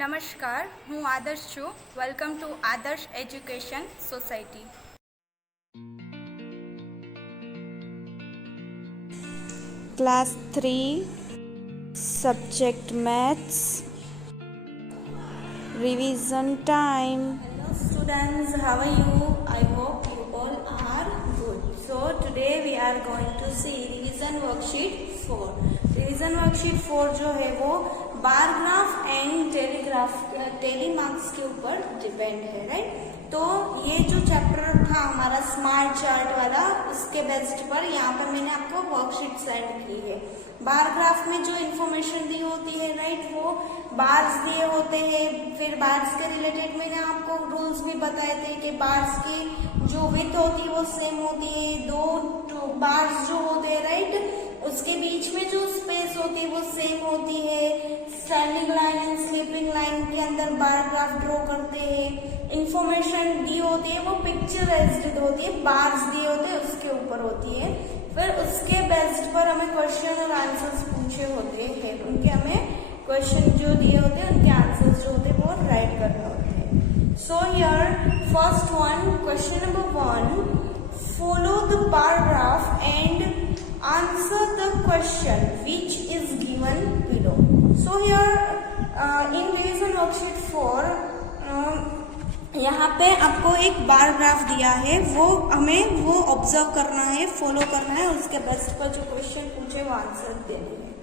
नमस्कार, હું આદર્શ છું. વેલકમ ટુ આદર્શ education society. Class 3 Subject Maths Revision time. Hello students, how are you? I hope you all are good. So today we are going to see revision worksheet 4. Revision worksheet 4 जो है वो bar graph and telemarks के ऊपर depend है, right. तो ये जो chapter था हमारा स्मार्ट चार्ट वाला, उसके बेस्ट पर यहाँ पर मैंने आपको वर्कशीट सेंड की है. बार ग्राफ में जो इन्फॉर्मेशन दी होती है, राइट, वो बार्स दिए होते हैं. फिर बार्स के रिलेटेड मैंने आपको रूल्स भी बताए थे कि बार्स की जो विड्थ होती है वो सेम होती है. दो बार्स जो होते हैं, राइट, उसके बीच में जो स्पेस होती है वो सेम होती है. Standing line and sleeping line के अंदर बार ग्राफ ड्रॉ करते हैं. इंफॉर्मेशन दी होती है वो पिक्चराइज्ड होती है, बार्स दिए होते हैं उसके ऊपर होती है. फिर उसके बेस्ट पर हमें क्वेश्चन और आंसर्स पूछे होते हैं. उनके हमें क्वेश्चन जो दिए होते हैं उनके आंसर्स जो होते हैं वो राइट करने होते हैं. So here first one, question number 1, follow the bar graph and answer the question which is given below. So here in revision worksheet 4 यहाँ पे आपको एक बार ग्राफ दिया है, वो हमें वो ऑब्जर्व करना है, फॉलो करना है. उसके बेस्ट पर जो क्वेश्चन पूछे वो आंसर देने हैं.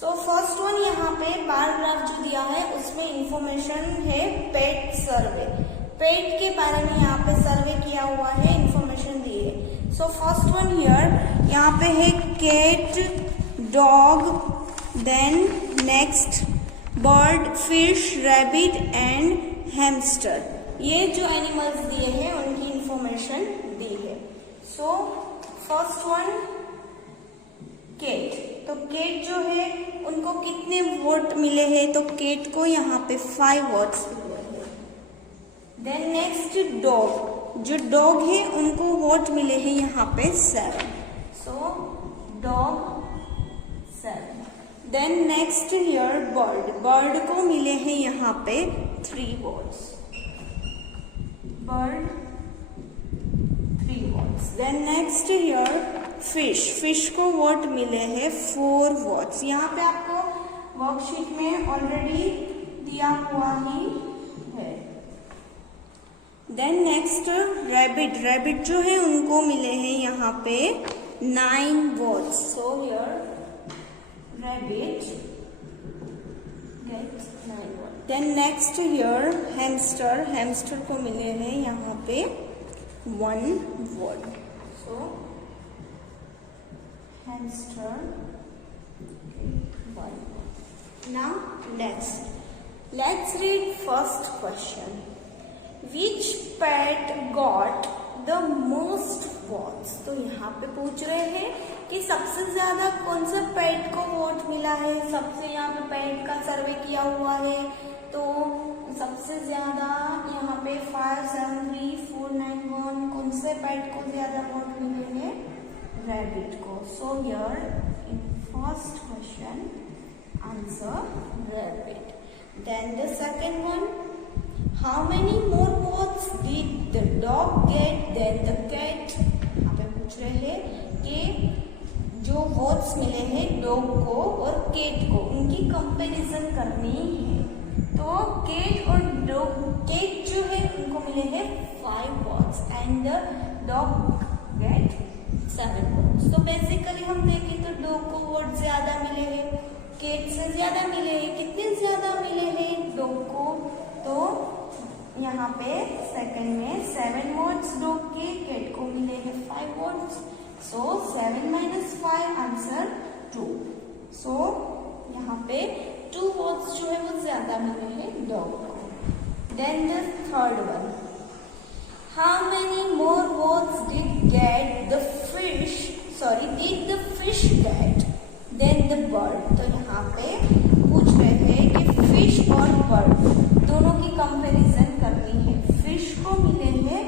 सो फर्स्ट वन, यहाँ पे बार ग्राफ जो दिया है उसमें इंफॉर्मेशन है पेट सर्वे. पेट के बारे में यहाँ पे सर्वे किया हुआ है, इंफॉर्मेशन दी है. सो फर्स्ट वन हियर, यहाँ पे है cat, dog, then next bird, fish, rabbit and hamster. ये जो एनिमल्स दिए हैं उनकी इंफॉर्मेशन दी है. So first one cat. तो केट जो है उनको कितने वोट मिले हैं, तो केट को यहाँ पे 5 वोट्स मिले हैं. Then next dog. जो डॉग है उनको वोट मिले हैं यहाँ पे 7. So dog 7. Then next here bird. Bird को मिले हैं यहाँ पे 3 votes. Bird 3 votes. Then next here fish. Fish को वोट मिले हैं 4 वोट्स. यहाँ पे आपको वर्कशीट में ऑलरेडी दिया हुआ ही है. Then next rabbit. रैबिट जो है उनको मिले हैं यहाँ पे 9 votes. So here rabbit get 9 votes. Then next here hamster. Hamster को मिले हैं यहाँ पे 1 वोट. सो hamster 1. Now let's read first question. Which pet got the most votes? तो यहाँ पे पूछ रहे हैं कि सबसे ज्यादा कौन सा पेट को वोट मिला है. सबसे यहाँ पे पेट का सर्वे किया हुआ है, तो सबसे ज्यादा यहाँ पे 5 7 3 4 9 1 कौन से पेट को ज्यादा वोट मिले हैं, रैबिट को. So here in first question answer rabbit. Then the second one, how many more votes did the dog get than the cat? यहाँ पे पूछ रहे हैं कि जो वोट्स मिले हैं डॉग को और केट को, उनकी कंपैरिजन करनी है. तो केट और डॉग, केट जो है उनको मिले हैं 5 votes and the dog get 7 votes. तो बेसिकली हम देखें तो डॉग को वोट ज्यादा मिले हैं, केट से ज्यादा मिले हैं. कितने ज्यादा मिले हैं डॉग को, तो यहाँ पे सेकंड में 7 वोट्स डॉग के, केट को मिले हैं 5 वोट्स. सो 7 - 5 आंसर 2. सो यहाँ पे 2 वोट्स जो है वो ज्यादा मिले हैं डॉग को. Then the third one, how many more votes did the fish get than the bird? तो यहाँ पे पूछ रहे हैं कि फिश और बर्ड दोनों की कंपैरिजन करनी है. फिश को मिले हैं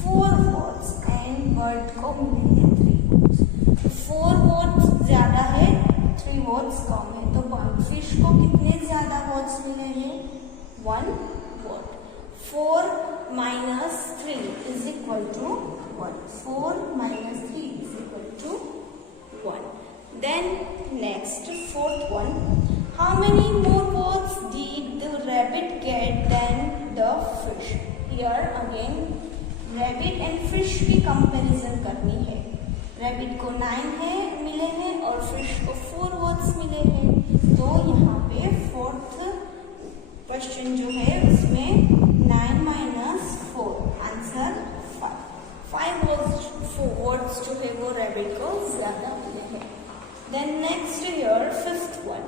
4 वोट्स एंड बर्ड को मिले हैं 3 वोट्स. 4 वोट्स ज्यादा है, 3 वोट्स कम है. तो फिश को कितने ज्यादा वोट्स मिले हैं, 1 word. 4 minus 3 is equal to 1. 4 minus 3 is equal to 1. Then next, fourth one. How many more words did the rabbit get than the fish? Here again rabbit and fish की comparison करनी है. Rabbit को 9 है मिले हैं और fish को 4 words मिले हैं. तो यहाँ पे फोर्थ क्वेश्चन जो है उसमें 9 माइनस 4 आंसर 5. 5 वर्ड्स जो है वो रैबिट को ज्यादा मिले हैं. Then next here fifth one.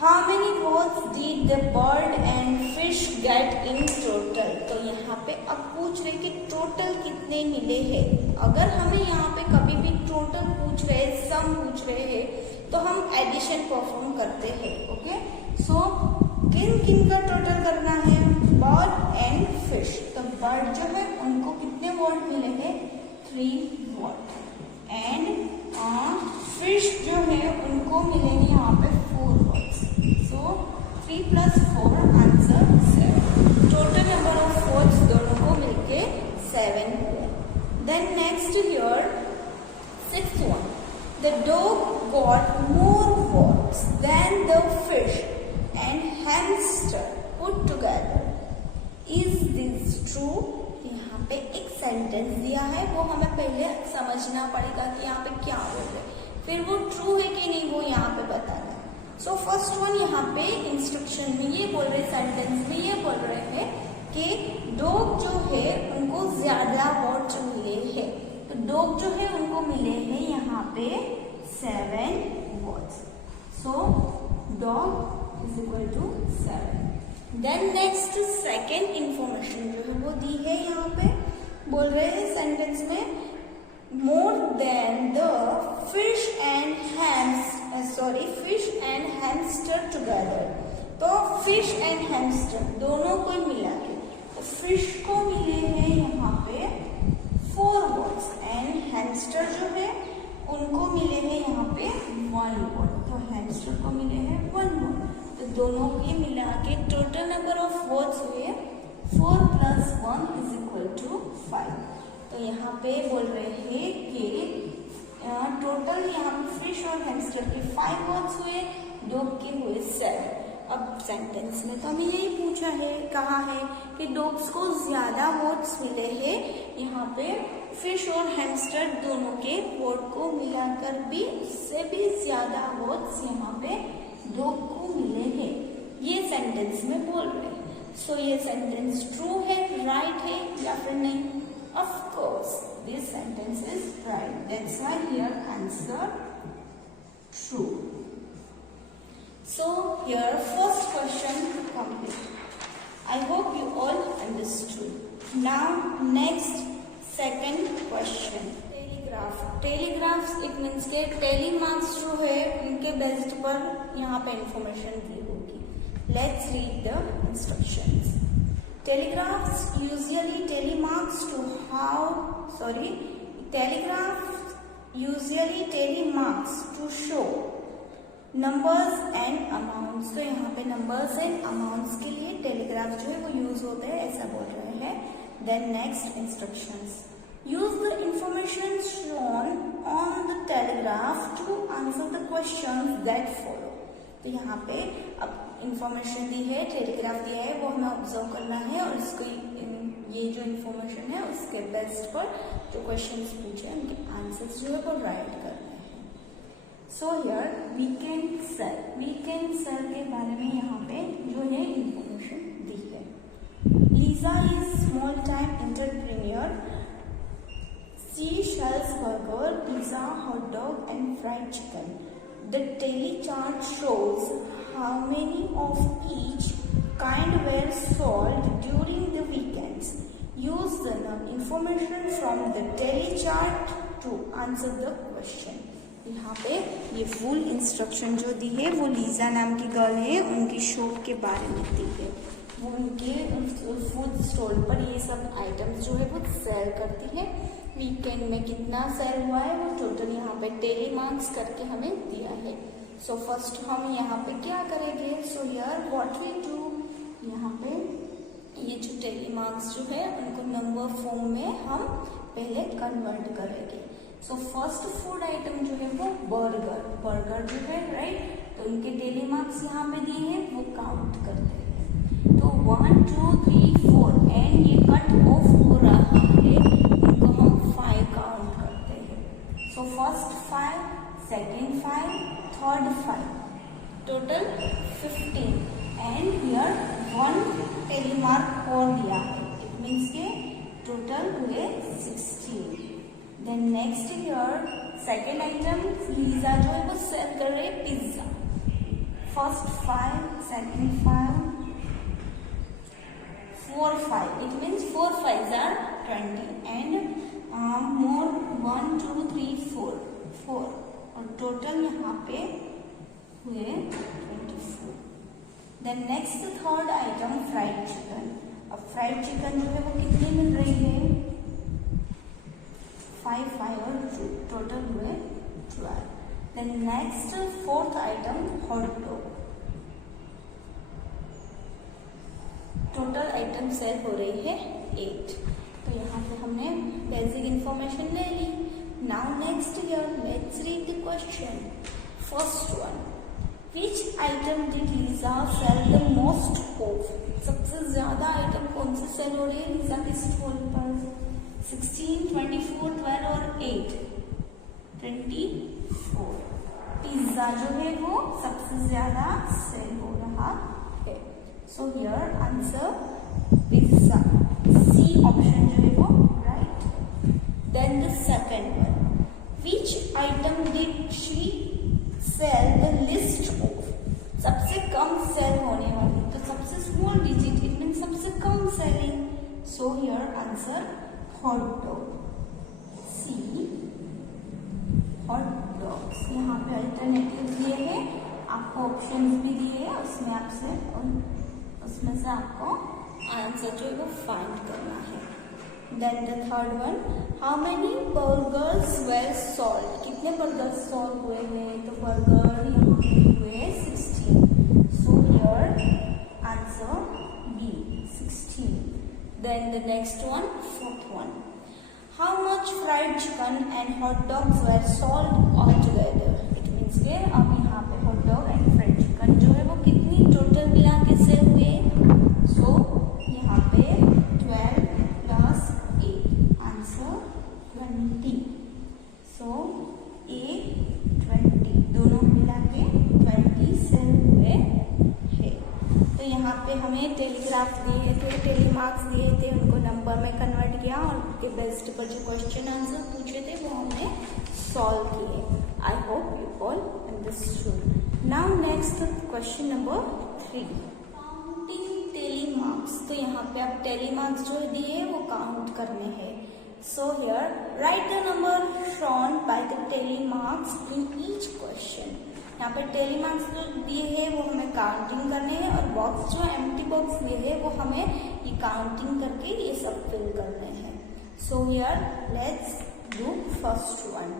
How many words did the bird and fish get in total? तो यहाँ पे अब पूछ रहे कि टोटल कितने मिले हैं. अगर हमें यहाँ पे कभी भी टोटल पूछ रहे, सम पूछ रहे हैं, तो हम एडिशन परफॉर्म करते हैं. ओके, सो किन किन का टोटल करना है? Bird and fish. तो बर्ड जो है उनको कितने वर्ड मिले हैं? 3 वर्ड. एंड फिश जो है उनको मिलेंगे यहाँ पे 4 words. So 3 plus 4 answer 7. Total number of words दोनों को मिलके 7 हुए. Then next here sixth one. The dog got more words than the fish and hamster put together. Is this true? यहाँ पे एक सेंटेंस दिया है, वो हमें पहले समझना पड़ेगा कि यहाँ पे क्या बोल रहे हैं, फिर वो ट्रू है कि नहीं वो यहाँ पे बताना. सो फर्स्ट वन यहाँ पे इंस्ट्रक्शन में ये बोल रहे, सेंटेंस में ये बोल रहे हैं कि डॉग जो है उनको ज्यादा वर्ड्स मिले हैं. तो डॉग जो है उनको मिले हैं यहाँ पे 7 words. So dog is equal to 7. Then नेक्स्ट सेकेंड इंफॉर्मेशन जो है वो दी है यहाँ पे. बोल रहे हैं सेंटेंस में more than the fish and hamster together. तो fish and hamster दोनों को मिला के तो fish को मिले हैं यहाँ पे 4 words and hamster जो है उनको मिले हैं यहाँ पे 1 word. तो hamster को मिले हैं 1 word. तो दोनों के मिला के टोटल नंबर ऑफ वर्ड्स हुए 4 plus 1 is equal to 5. तो यहाँ पे बोल रहे हैं कि टोटल यहाँ पे फिश और हैमस्टर के 5 वर्ड्स हुए, डॉग के हुए 7. अब सेंटेंस में तो हमें यही पूछा है, कहा है कि डॉग्स को ज्यादा वर्ड्स मिले हैं. यहाँ पे फिश और हैमस्टर दोनों के वर्ड को मिलाकर भी उससे भी ज्यादा वर्ड्स यहाँ पे डॉग को मिले हैं. ये सेंटेंस में बोल रहे हैं. सो ये सेंटेंस ट्रू है, राइट है या फिर नहीं? Of course, this sentence is right. That's why here answer true. So here first question complete. I hope you all understood. Now next second question. Telegraph. Telegraphs it means के telemarks जो है उनके based पर यहाँ पे information दी होगी. Let's read the instructions. Telegraphs usually telemarks to show numbers and amounts. तो यहाँ पे numbers and amounts के लिए telegraph जो है वो यूज होते हैं, ऐसा बोल रहे हैं. Then next instructions. Use the information shown on the telegraph to answer the questions that follow. तो यहाँ पे अब इंफॉर्मेशन दी है, टेलीग्राफ दिया है, वो हमें ऑब्जर्व करना है और इसको ये जो इंफॉर्मेशन है उसके बेस्ट पर जो क्वेश्चंस पूछे उनके आंसर्स जो है वो राइट करने हैं. सो हियर वीकेंड सेल के बारे में यहाँ पे जो है इंफॉर्मेशन दी है. Lisa is small time entrepreneur. She sales burger, pizza, hot dog and fried chicken. The daily chart shows how many of each kind were sold during the weekends. Use the information from the daily chart to answer the question. यहाँ पे ये full instruction जो दी है वो Lisa नाम की girl है, उनकी शॉप के बारे में दी है. वो उनके फूड स्टॉल पर ये सब आइटम्स जो है वो सेल करती है. वीकेंड में कितना सेल हुआ है वो टोटल यहाँ पे टेलीमार्क्स करके हमें दिया है. सो फर्स्ट हम यहाँ पे क्या करेंगे? So here what we do, यहाँ जो टेली मार्क्स जो है उनको नंबर फॉर्म में हम पहले कन्वर्ट करेंगे। सो फर्स्ट फूड आइटम जो है वो बर्गर जो है, राइट। तो उनके टेली मार्क्स यहाँ पे दिए हैं, वो काउंट करते हैं। तो 1 2 3 4 एंड ये कट ऑफ हो रहा है, इनको हम 5 काउंट करते हैं। So first 5, second 5, third 5, total 15 and here 1 tally mark और दिया है, इट मीन्स के टोटल हुए 16। Then next here second item लीजा जो है वो सेल कर रहे हैं pizza. First 5, second 5, 4 5, it means 4 5s are 20 and more 1 2 3 4 और टोटल यहाँ पे हुए 24। Then next third item fried chicken. अब फ्राइड चिकन जो है वो कितनी मिल रही है, 5 5 और 2, टोटल हुए 12। Then next fourth item hot dog. Total item sell हो रही है 8। तो यहाँ पे हमने बेसिक इंफॉर्मेशन ले ली। Now next here let's read the question. First one, which item did Lisa sell the most of. सबसे ज्यादा आइटम कौन से सेल हो रही है लीजा के स्टॉल पर, 16, 24, 12 और 8, 24। पिज्जा जो है वो सबसे ज्यादा सेल हो रहा है। So here answer pizza, C option जो है वो राइट है। Then the second one, which item did she sell the list of. सबसे कम सेल होने वाली, तो सबसे स्मॉल डिजिट, इट मीन सबसे कम selling. So here answer hot dog, see hot dogs. यहाँ पे अल्टरनेटिव दिए हैं, आपको ऑप्शंस भी दिए हैं, उसमें से आपको आंसर जो है वो फाइंड करना है। Then the third one, how many burgers were sold. कितने बर्गर्स सोल्ड हुए हैं, तो बर्गर यहाँ पे हुए 16। So here answer be 16। Then the next one, fourth one. How much fried chicken and hot dogs were sold all together? It means के अब यहाँ पे hot dog and fried chicken जो है वो कितनी टोटल मिला के सेल हुए। So यहाँ पे 12 plus 8, answer 20. So A 20, दोनों मिला के 20 सेल हुए है। तो यहाँ पे हमें टेलीग्राफ दिए थे, टेली मार्क्स दिए थे, उनको नंबर में कन्वर्ट किया और उनके बेस्ट पर जो क्वेश्चन आंसर पूछे थे वो हमने सॉल्व किए। I hope you all understood. Now next question number 3, counting tally marks. तो यहाँ पे आप टेली मार्क्स जो दिए वो काउंट करने हैं। So here write the number shown by the tally marks in each question. यहाँ पे टेली मार्क्स जो दिए हैं वो हमें काउंटिंग करने हैं और बॉक्स जो एम्प्टी बॉक्स दिए हैं वो हमें ये काउंटिंग करके ये सब फिल करने हैं। So here let's do first one.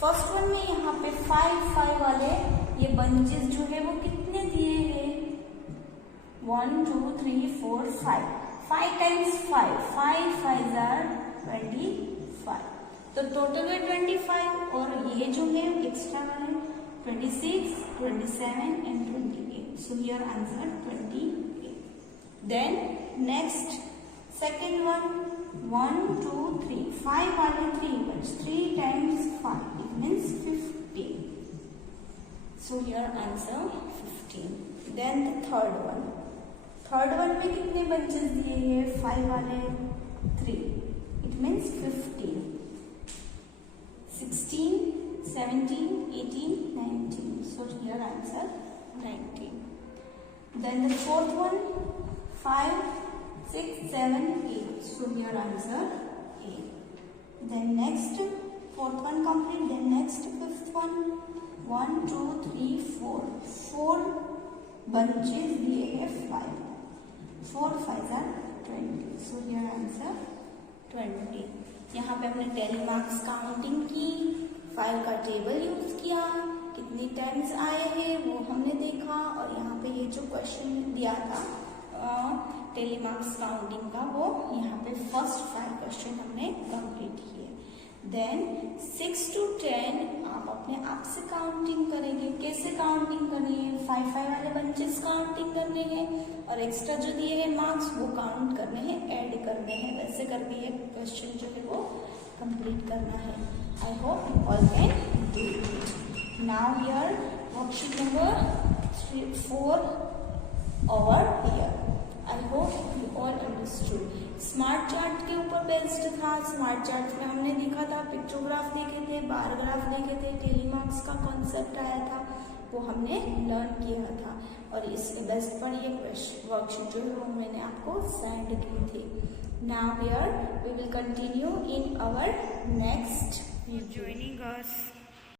First one में यहाँ पे 5 5 वाले ये बंचेस जो है वो कितने दिए हैं, 1 2 3 4 5, 5 times 5, 5 5s are 25। तो टोटल है 25 और ये जो है एक्स्ट्रा वाले 26, 27 and 28. So here answer 28. Then next second one, 1 2 3, 5 वाले 3 but 3 times 5 it means 15. So here answer 15. Then the third one. Third one में कितने बंचेस दिए हैं, 5 वाले 3 it means 15, 16, 17, 18, 19. So here answer 19. Then the fourth one, 5, 6, 7, 8. So here answer 8. Then next fourth one complete. Then next fifth one, 1 2 3 4. 4 bunches दिए हैं 5. 4 5s are 20. So here answer 20. यहाँ पे हमने टेली मार्क्स काउंटिंग की, file का table use किया, कितनी times आए हैं वो हमने देखा और यहाँ पे ये जो क्वेश्चन दिया था टेलीमार्क्स काउंटिंग का वो यहाँ पे फर्स्ट 5 क्वेश्चन हमने कंप्लीट किए। देन 6 to 10 आप अपने आप से काउंटिंग करेंगे। कैसे काउंटिंग करनी है? 5 वाले बंचेस काउंटिंग करने हैं और एक्स्ट्रा जो दिए हैं मार्क्स वो काउंट करने हैं, ऐड करने हैं। वैसे करके ये क्वेश्चन जो है वो कंप्लीट करना है। आई hope you all can do it. Now here worksheet number 4 over here. I hope you all understood. Smart chart के ऊपर बेस्ड था। स्मार्ट चार्ट में हमने देखा था, पिक्टोग्राफ देखे थे, बार ग्राफ देखे थे, टेलीमार्क्स का कॉन्सेप्ट आया था, वो हमने लर्न किया था और इसके बेस पर ये वर्कशीट जो है वो मैंने आपको सेंड की थी। Now here we will continue in our next video. joining us.